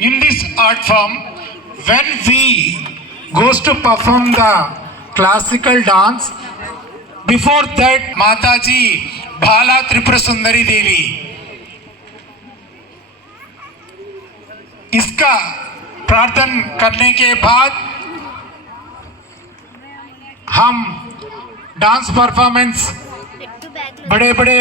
in this art form, when we goes to perform the classical dance, before that Mataji Bala Tripura Sundari Devi, इसका प्रार्थना करने के बाद हम dance performance बड़े बड़े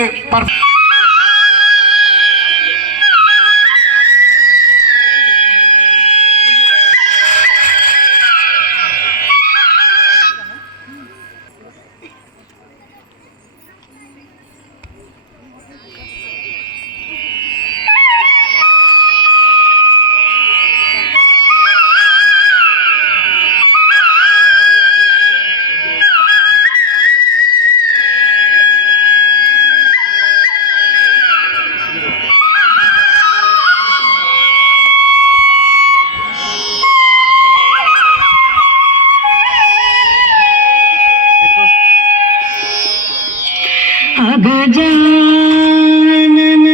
गजानन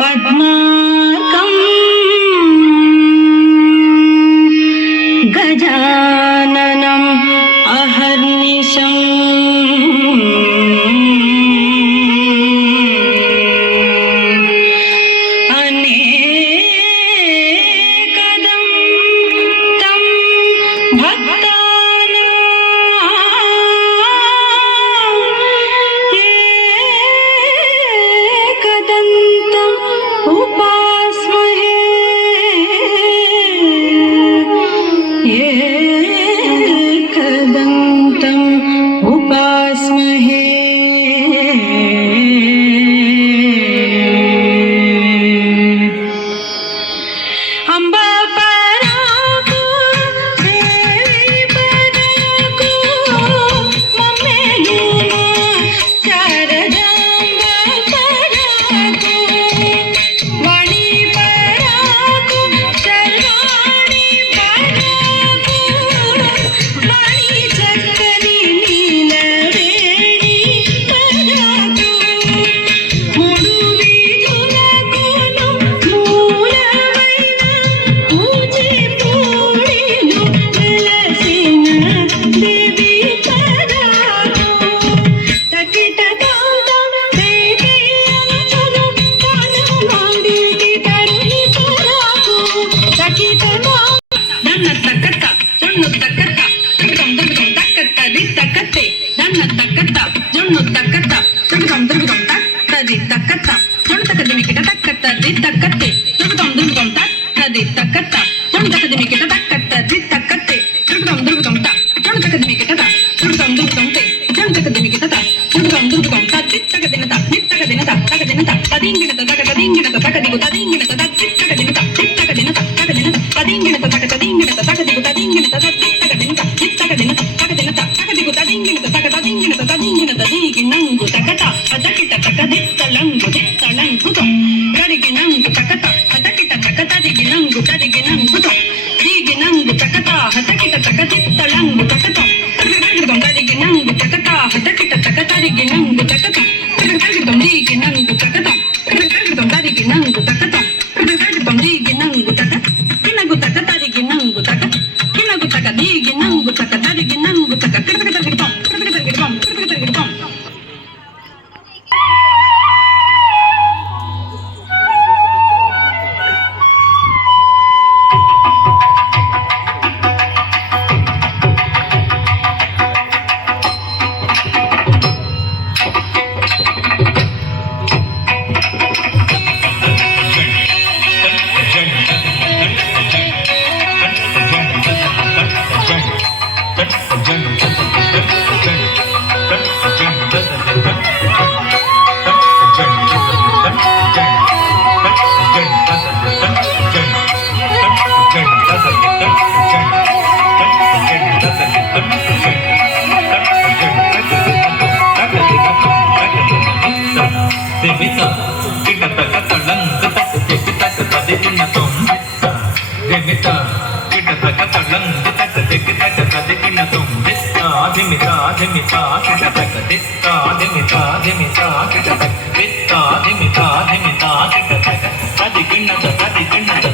पद्मार्कं गजाननम् अहर्निशम् अनेकदं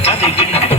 तं धिमिता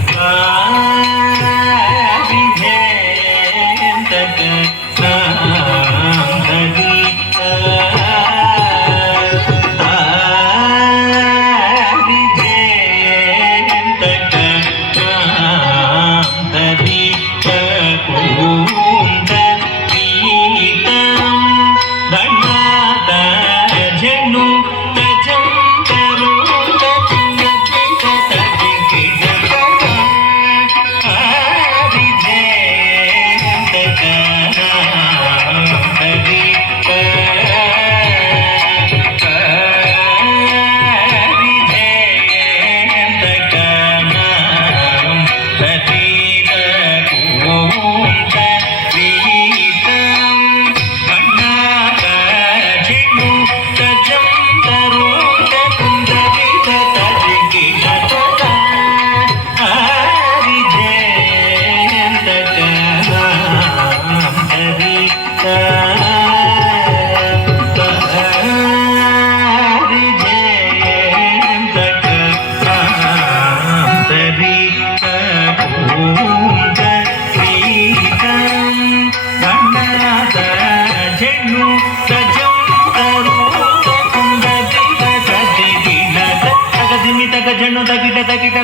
జను తగిట తగిట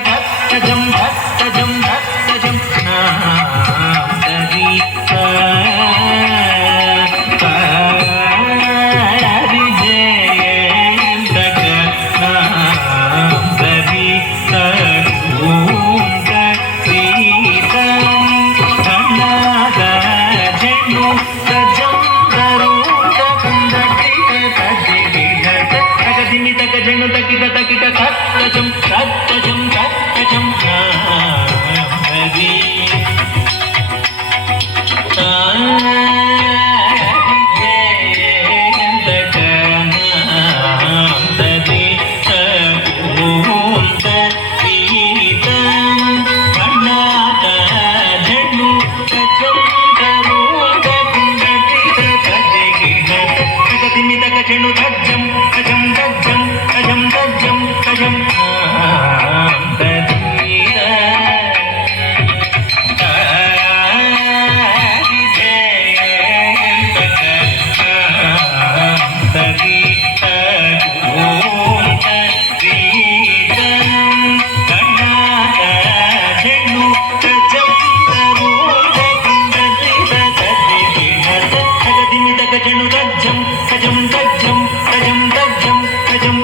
తజం తజం తజం నాదరి హరి జయం తగ నాదరి తూం తీతం ధనాద జను తజం జను తకిట తకిట తజం తజం తజం హరి జను తజ్జం తజం తజ్జం తజం తజ్జం తజం జను తజ్జం తజం తజ్జం తజం తజ్జం తజం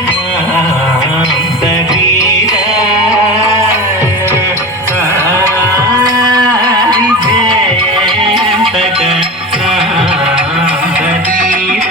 దరీర హరి జయం తగ దరీర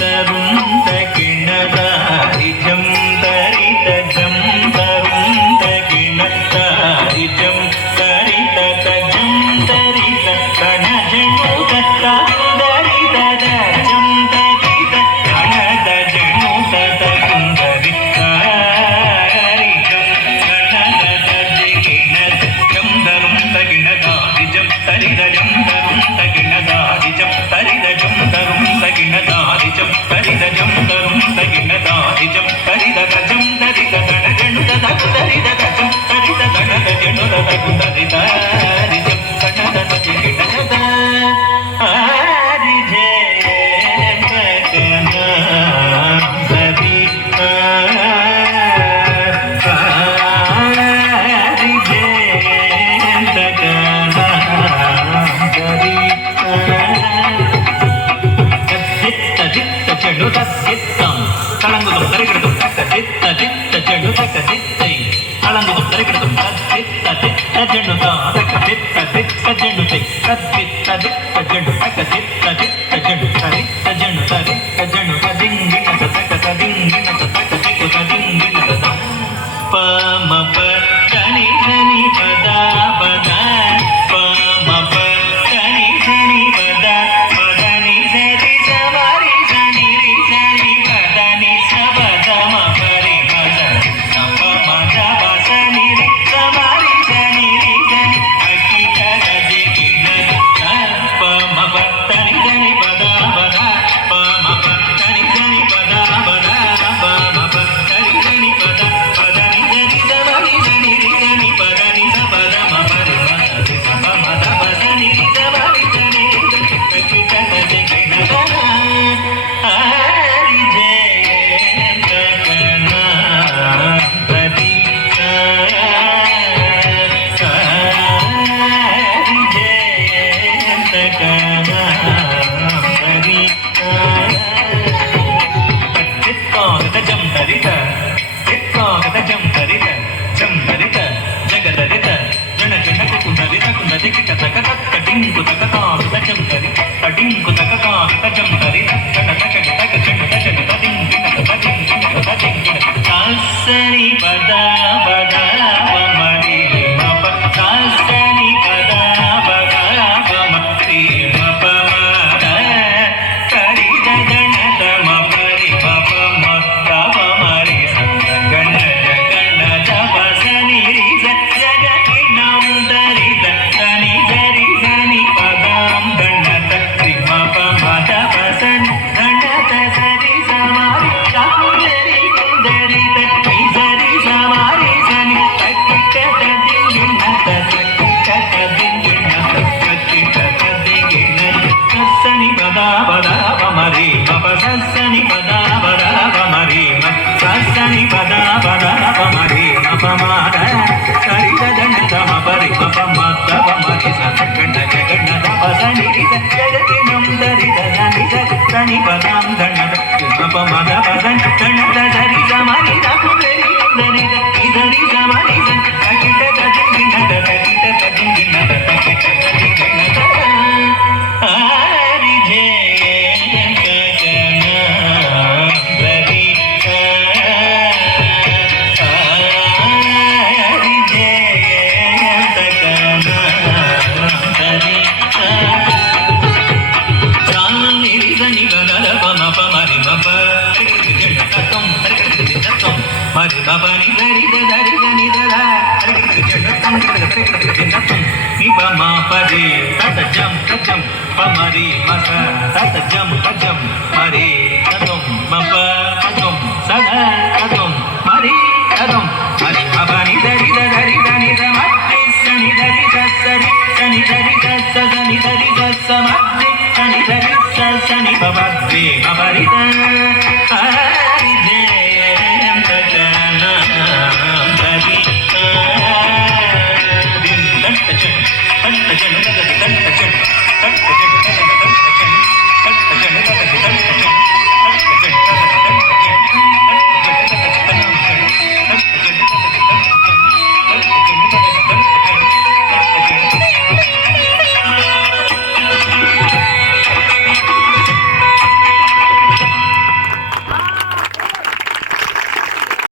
తరుం తగిణ దారిజం తరిత జం తరుం తగిణ దారిజం తరిత తజం తరిత కణ జను తరిత జం తరిత కణ జను తరి హరిజం కణ తగిణ జం తరుం తగిణ దారిజం తరిత జం తరుం తగిణ దారిజం తరిత జం తరుం తగిణ దారిజం తరిత జం తరుం తగిన దారిజం తరిత గజం తరిత గణ జను తగు తరిత గజం తరిత గణ జను తగు తరిత హరిజం గణ తగిన గద హరి జయం గణ హరి హరి జయం గణ హరి చెడు తగ్గిత్తం కళంగుతం తరిగిడతం తక్క చిత్త చిత్త చెడు తక్క చిత్తై కళంగుతం తరిగిడతం తచ్చిత్త చిత్త చెడు తక్క చిత్త చిత్త చెడు తై తచ్చిత్త చిత్త చెడు తక్క చిత్త చిత్త చెడు తరిత్త చెడు తరిత్త చెడు తదింగిన తక్క తదింగిన తక్క చిక్కు తదింగిన తద పమ ప గని గని పద పద పమ ప గని గని పద పదని సరి సవారి సని రి సని పదని సబద మ పరి పద సప మద బసని రి సవారి సని రి సని అకి కరది కిన పమ ప తని గని పద పద పమ ప మరి బబని దరి దరి దని దద ని పమ పది తత జం తజం పమరి మస తత జం తజం మరి తతం మప తతం సద తతం మరి తతం మరి బబని దరి దరి